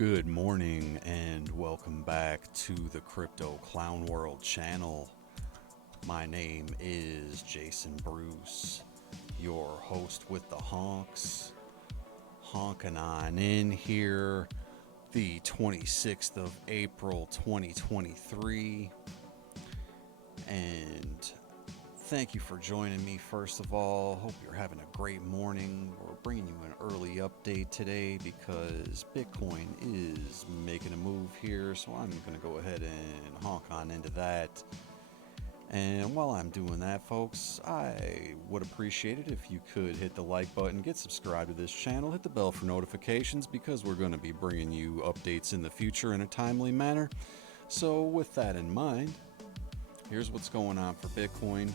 Good morning and welcome back to the Crypto Clown World channel. My name is Jason Bruce, your host with the honks, honking on in here the 26th of April 2023. And thank you for joining me first of all. Hope you're having a great morning. We're bringing you an early update today because Bitcoin is making a move here, so I'm going to go ahead and honk on into that. And while I'm doing that, folks, I would appreciate it if you could hit the like button, get subscribed to this channel, hit the bell for notifications because we're going to be bringing you updates in the future in a timely manner. So with that in mind, here's what's going on for Bitcoin.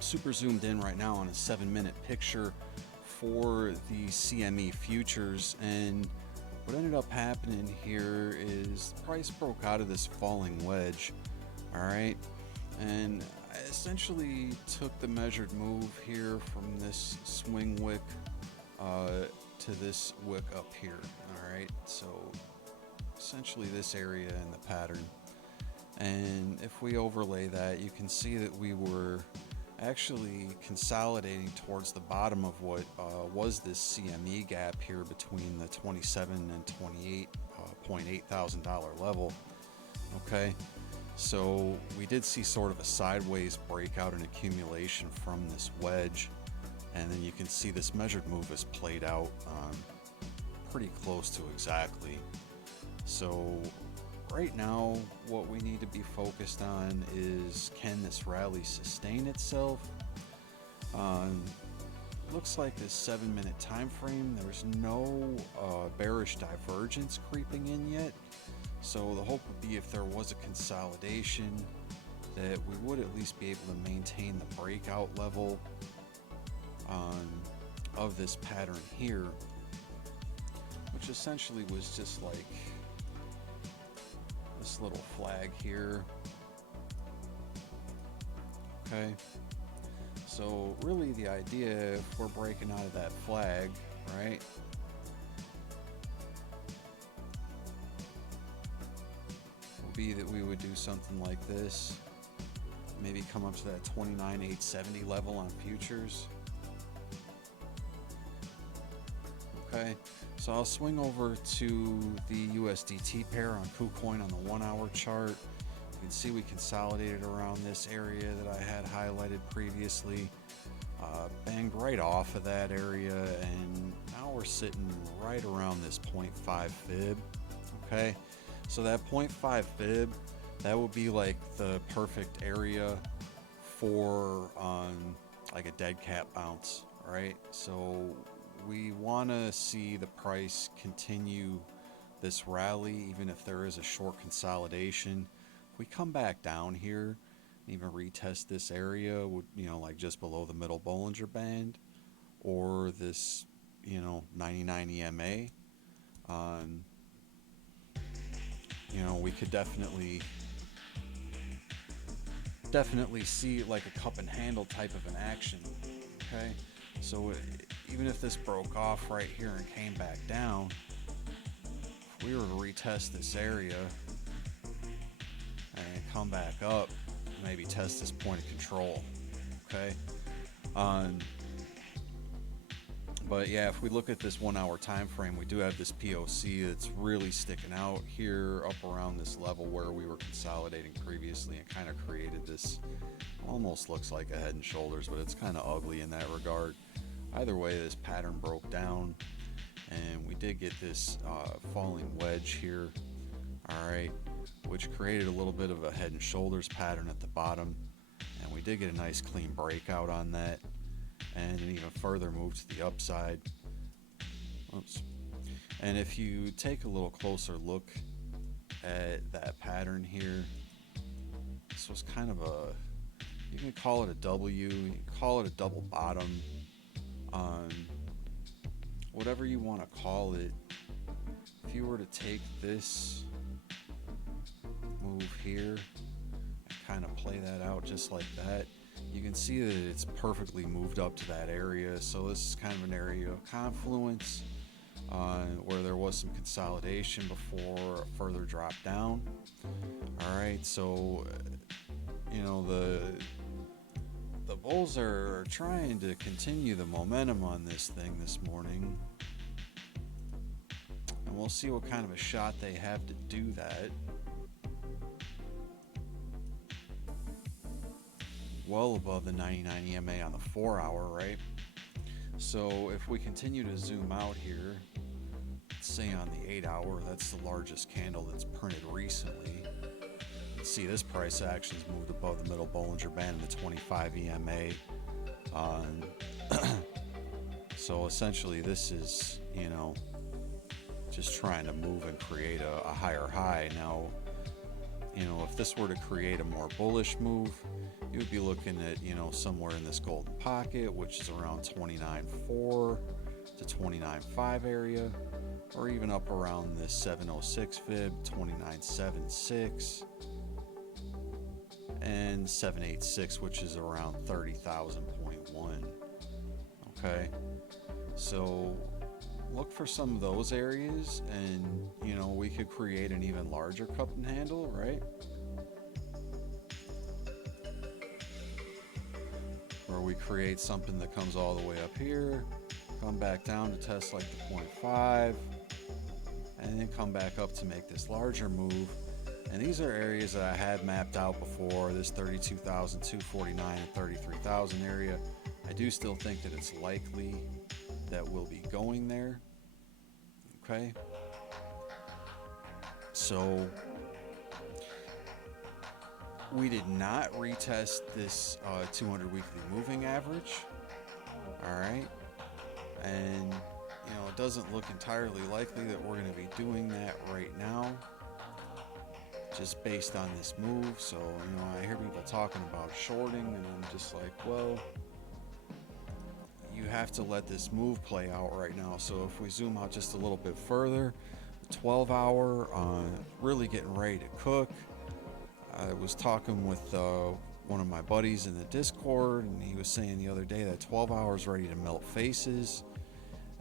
Super zoomed in right now on a 7-minute picture for the CME futures, and what ended up happening here is the price broke out of this falling wedge. All right, and I essentially took the measured move here from this swing wick to this wick up here. All right, so essentially this area in the pattern, and if we overlay that, you can see that we were actually consolidating towards the bottom of what was this CME gap here between the 27 and 28.8 thousand dollar level. Okay, so we did see sort of a sideways breakout and accumulation from this wedge, and then you can see this measured move is played out pretty close to exactly. So right now, what we need to be focused on is, can this rally sustain itself? Looks like this 7-minute time frame, there's no bearish divergence creeping in yet. So the hope would be if there was a consolidation that we would at least be able to maintain the breakout level of this pattern here, which essentially was just like this little flag here. Okay, so really the idea, if we're breaking out of that flag, right, will be that we would do something like this, maybe come up to that 29,870 level on futures. Okay, so I'll swing over to the USDT pair on KuCoin on the 1-hour chart. You can see we consolidated around this area that I had highlighted previously, banged right off of that area, and now we're sitting right around this 0.5 fib. Okay, so that 0.5 fib, that would be like the perfect area for like a dead cat bounce, right? So we want to see the price continue this rally, even if there is a short consolidation. If we come back down here and even retest this area, like just below the middle Bollinger Band or this, 99 EMA, we could definitely see like a cup and handle type of an action. Okay, so even if this broke off right here and came back down, if we were to retest this area and come back up, maybe test this point of control. Okay, but yeah, if we look at this 1-hour time frame, we do have this POC that's really sticking out here up around this level where we were consolidating previously, and kind of created this, almost looks like a head and shoulders, but it's kind of ugly in that regard. Either way, this pattern broke down and we did get this falling wedge here, all right, which created a little bit of a head and shoulders pattern at the bottom, and we did get a nice clean breakout on that, and an even further move to the upside. Oops. And if you take a little closer look at that pattern here, this was kind of you can call it a W, you can call it a double bottom, whatever you want to call it. If you were to take this move here and kind of play that out just like that, you can see that it's perfectly moved up to that area. So this is kind of an area of confluence. where there was some consolidation before a further drop down. All right, so the bulls are trying to continue the momentum on this thing this morning, and we'll see what kind of a shot they have to do that. Well above the 99 EMA on the 4-hour, right? So if we continue to zoom out here, let's say on the 8-hour, that's the largest candle that's printed recently. See, this price action's moved above the middle Bollinger Band in the 25 EMA. So essentially this is, just trying to move and create a higher high. Now, if this were to create a more bullish move, you would be looking at, somewhere in this golden pocket, which is around 29.4 to 29.5 area, or even up around this 706 fib, 29.76. And 786, which is around 30,000.1. Okay, so look for some of those areas, and we could create an even larger cup and handle, right? Where we create something that comes all the way up here, come back down to test like the 0.5, and then come back up to make this larger move. And these are areas that I had mapped out before, this 32,249 and 33,000 area. I do still think that it's likely that we'll be going there. Okay. So we did not retest this 200 weekly moving average. All right. And, it doesn't look entirely likely that we're going to be doing that right now, just based on this move. So, I hear people talking about shorting, and I'm just like, well, you have to let this move play out right now. So if we zoom out just a little bit further, the 12-hour, really getting ready to cook. I was talking with one of my buddies in the Discord, and he was saying the other day that 12 hours ready to melt faces.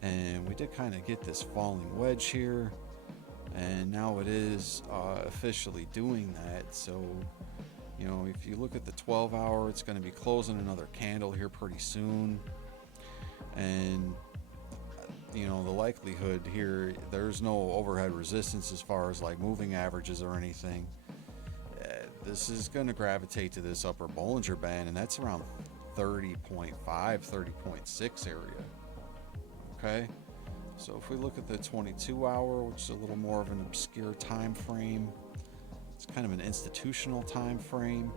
And we did kind of get this falling wedge here. And now it is officially doing that. So, if you look at the 12-hour, it's going to be closing another candle here pretty soon. And, the likelihood here, there's no overhead resistance as far as like moving averages or anything. This is going to gravitate to this upper Bollinger Band, and that's around 30.5, 30.6 area. Okay. So if we look at the 22-hour, which is a little more of an obscure time frame, it's kind of an institutional time frame.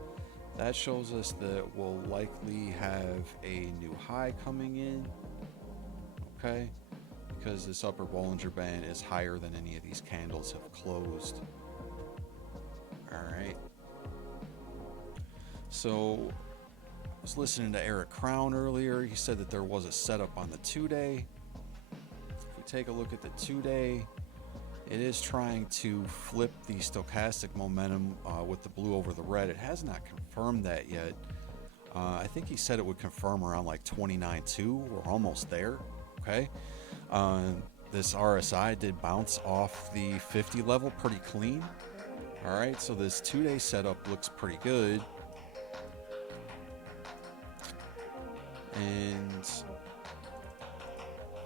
That shows us that we'll likely have a new high coming in, okay? Because this upper Bollinger Band is higher than any of these candles have closed. All right. So I was listening to Eric Crown earlier. He said that there was a setup on the 2-day. Take a look at the 2-day. It is trying to flip the stochastic momentum with the blue over the red. It has not confirmed that yet. I think he said it would confirm around like 29.2. We're almost there. Okay. This RSI did bounce off the 50 level pretty clean. All right. So this 2-day setup looks pretty good. And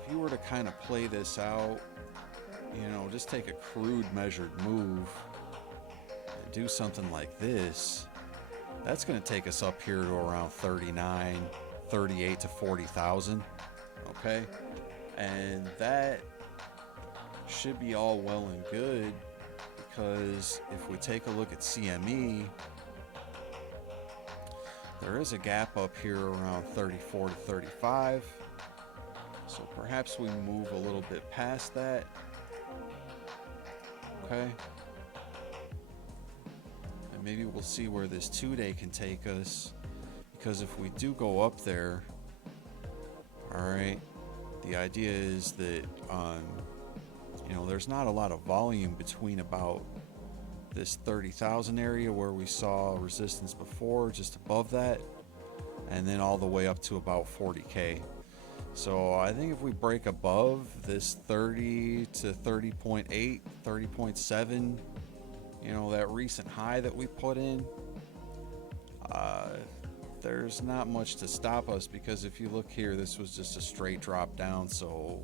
if you were to kind of play this out, just take a crude measured move and do something like this, that's going to take us up here to around 39, 38 to 40,000. Okay. And that should be all well and good, because if we take a look at CME, there is a gap up here around 34 to 35. So perhaps we move a little bit past that. Okay. And maybe we'll see where this 2-day can take us. Because if we do go up there, all right, the idea is that, there's not a lot of volume between about this 30,000 area where we saw resistance before, just above that, and then all the way up to about 40K. So I think if we break above this 30 to 30.8, 30.7, that recent high that we put in, uh, there's not much to stop us, because if you look here, this was just a straight drop down. So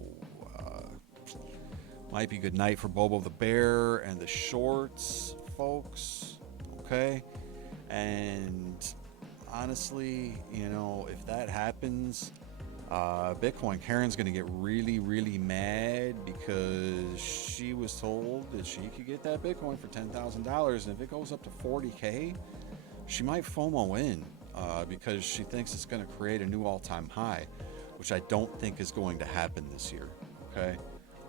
might be good night for Bobo the Bear and the shorts, folks. Okay. And honestly, if that happens, Bitcoin Karen's going to get really, really mad, because she was told that she could get that Bitcoin for $10,000. And if it goes up to 40K, she might FOMO in, because she thinks it's going to create a new all-time high, which I don't think is going to happen this year. Okay.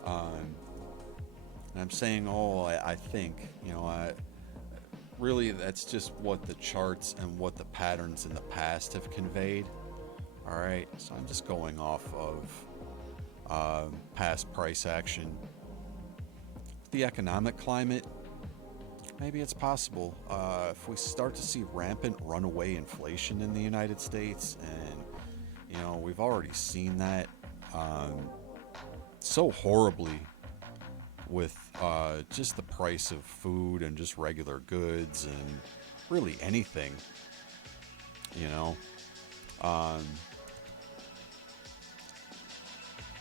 And I'm saying, I think, really that's just what the charts and what the patterns in the past have conveyed. All right, so I'm just going off of past price action. The economic climate, maybe it's possible. If we start to see rampant runaway inflation in the United States, and we've already seen that so horribly with just the price of food and just regular goods and really anything,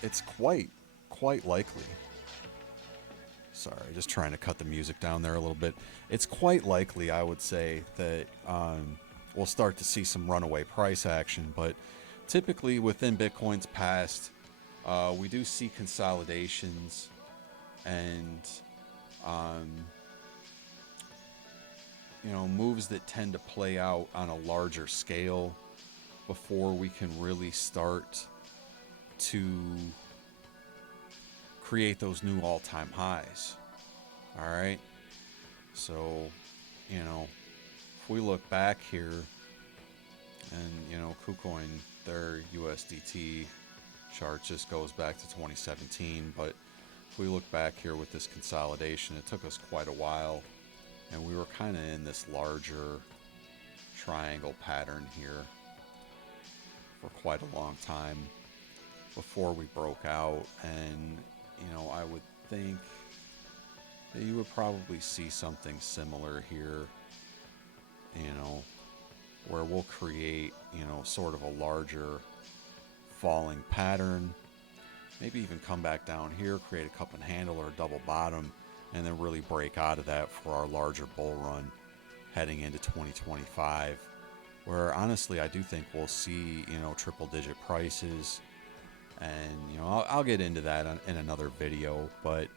it's quite likely. Sorry, just trying to cut the music down there a little bit. It's quite likely, I would say, that we'll start to see some runaway price action. But typically within Bitcoin's past, we do see consolidations and moves that tend to play out on a larger scale before we can really start to create those new all-time highs. All right, so if we look back here, and KuCoin, their USDT chart just goes back to 2017, but if we look back here with this consolidation, it took us quite a while, and we were kind of in this larger triangle pattern here for quite a long time before we broke out. And I would think that you would probably see something similar here, where we'll create sort of a larger falling pattern, maybe even come back down here, create a cup and handle or a double bottom, and then really break out of that for our larger bull run heading into 2025, where honestly I do think we'll see triple digit prices. And I'll get into that in another video, but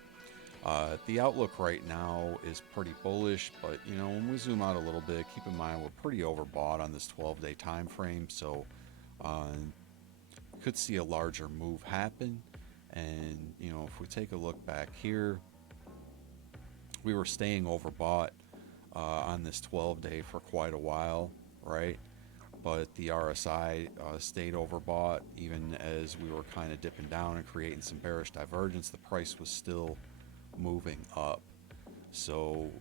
the outlook right now is pretty bullish. But when we zoom out a little bit, keep in mind we're pretty overbought on this 12-day time frame, so could see a larger move happen. And if we take a look back here, we were staying overbought on this 12-day for quite a while, right? But the RSI stayed overbought even as we were kind of dipping down and creating some bearish divergence. The price was still moving up. So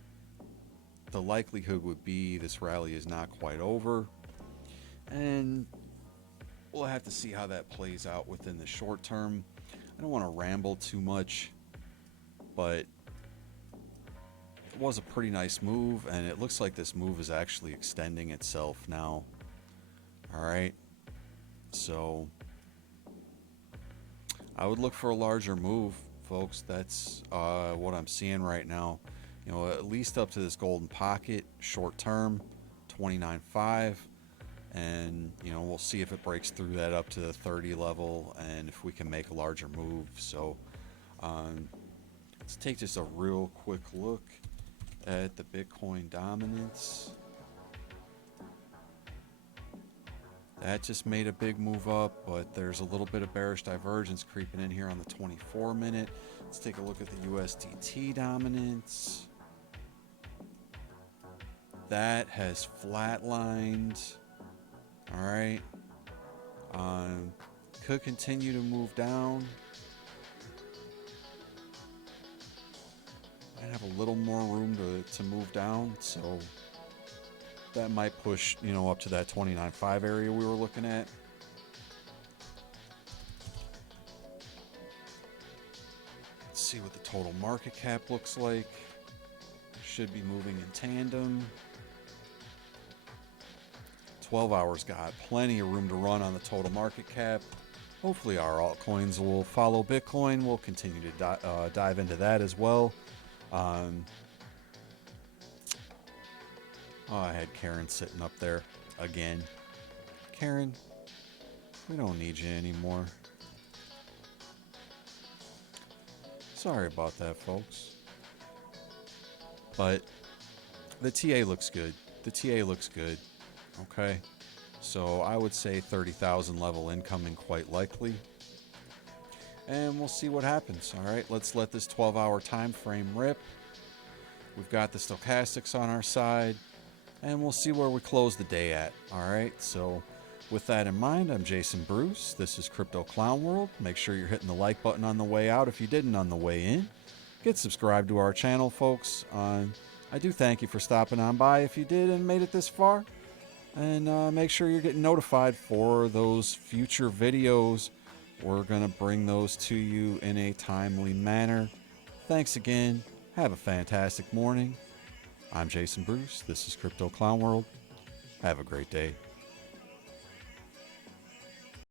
the likelihood would be this rally is not quite over, and we'll have to see how that plays out within the short term. I don't want to ramble too much, but it was a pretty nice move, and it looks like this move is actually extending itself now. All right, so I would look for a larger move, folks. That's what I'm seeing right now. At least up to this golden pocket, short term, 29.5, and we'll see if it breaks through that up to the 30 level, and if we can make a larger move. So let's take just a real quick look at the Bitcoin dominance. That just made a big move up, but there's a little bit of bearish divergence creeping in here on the 24 minute. Let's take a look at the USDT dominance. That has flatlined. All right. Could continue to move down. Might have a little more room to move down, so that might push, up to that 29.5 area we were looking at. see what the total market cap looks like. Should be moving in tandem. 12 hours got plenty of room to run on the total market cap. Hopefully our altcoins will follow Bitcoin. We'll continue to dive into that as well. Oh, I had Karen sitting up there again. Karen, we don't need you anymore. Sorry about that, folks. But the TA looks good. The TA looks good. Okay. So I would say 30,000 level incoming quite likely. And we'll see what happens. All right. Let's let this 12-hour time frame rip. We've got the stochastics on our side. And we'll see where we close the day at. All right. So with that in mind, I'm Jason Bruce. This is Crypto Clown World. Make sure you're hitting the like button on the way out if you didn't on the way in. Get subscribed to our channel, folks. I do thank you for stopping on by if you did and made it this far. And make sure you're getting notified for those future videos. We're going to bring those to you in a timely manner. Thanks again. Have a fantastic morning. I'm Jason Bruce. This is Crypto Clown World. Have a great day.